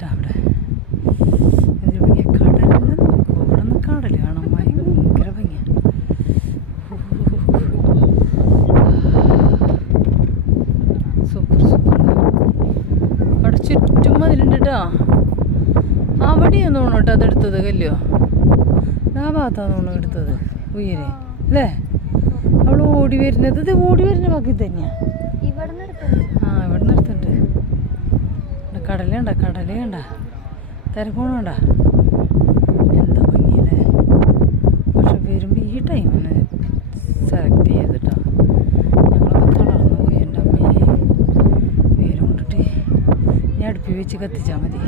കേട്ടോ അവിടെ. എന്തൊരു ഭംഗിയ കടലെല്ലാം നോക്കൂ. ഇവിടെ നിന്ന് കടൽ കാണാൻ ഭയങ്കര ഭംഗിയാണ്. Super super. അവിടെ ചുറ്റും മതിലുണ്ട് കേട്ടോ. അവിടെയാന്ന് തോന്നുന്നു കേട്ടോ അതെടുത്തത് കല്ലോ. ആ ഭാഗത്താണ് തോന്നുന്നു എടുത്തത് ഉയരെ അല്ലേ. അവൾ ഓടി വരുന്നത് ഇത് ഓടി വരുന്ന ബാക്കി തന്നെയാ. ആ ഇവിടെ നിന്ന് എടുത്തിട്ടുണ്ട്. ഇവിടെ കടലുണ്ട കടലുണ്ട തിരക്കോണുണ്ട. എന്താ ഭംഗിയല്ലേ. പക്ഷെ വരുമ്പോൾ ഈ ടൈമിന് സെലക്ട് ചെയ്തിട്ടോ. ഞങ്ങളൊക്കെ തളർന്നു പോയി. എൻ്റെ അമ്മയെ വേര് കൊണ്ടിട്ട് ഞാൻ അടുപ്പി വെച്ച് കത്തിച്ചാൽ മതി.